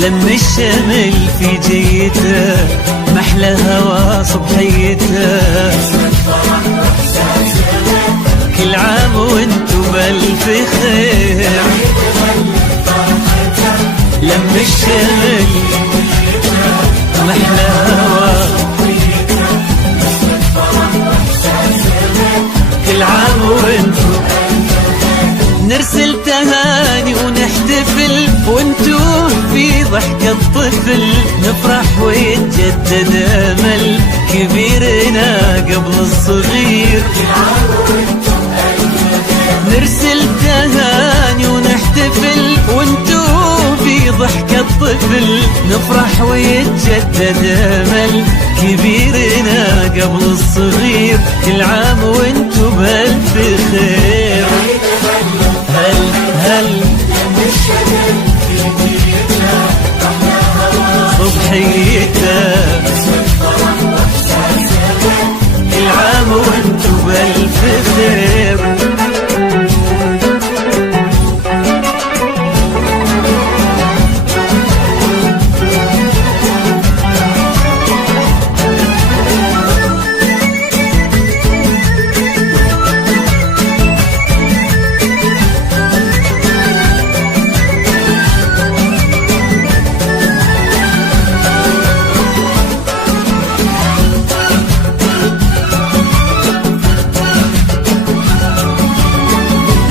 لم الشمل في جيته، محلى هوا صبحيته. كل عام وانتو بألف خير، لم الشمل محلى هوا، كل عام وانتو نرسل تهاني ونحتفل، وانتو في ضحكة طفل نفرح ويتجدد امل كبيرنا قبل الصغير. نرسل تهاني ونحتفل، وانتو في ضحكة طفل نفرح ويتجدد امل كبيرنا قبل الصغير. كل عام وانتو بألف خير. هل صبحيته، كل عام وانتو بألف خير.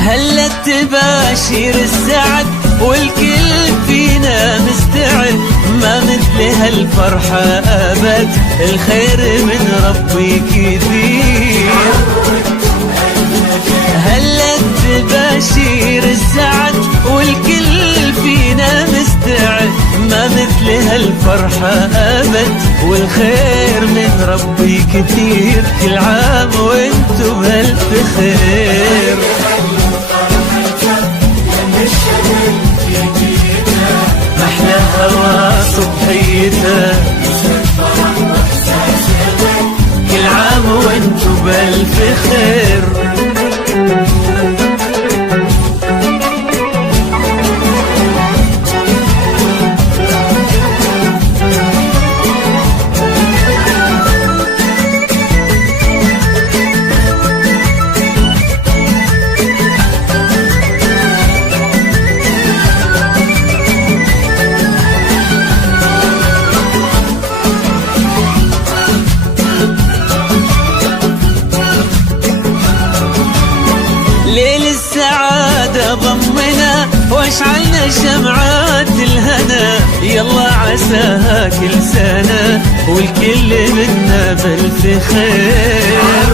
هلا تباشير السعد والكل فينا مستعد، ما مثل هالفرحة أبد، الخير من ربي كثير. هلا تباشير السعد والكل فينا مستعد، ما مثل هالفرحة أبد، والخير من ربي كثير. كل عام وانتو بألف خير. محلى هوا صبحيته، كل عام وانتو بألف خير. ليل السعادة ضمنا واشعلنا شمعات الهنا، يلا عساها كل سنة والكل منا بألف خير.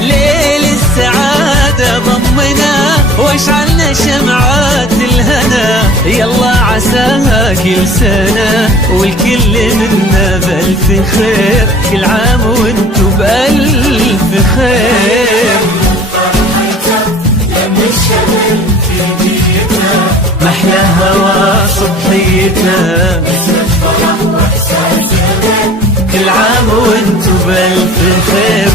ليل السعادة ضمنا واشعلنا شمعات الهنا، يلا عساها كل سنة والكل منا بألف خير. كل عام وانتو بألف خير. محلى هوا صبحيته، كل عام وانتو بألف خير.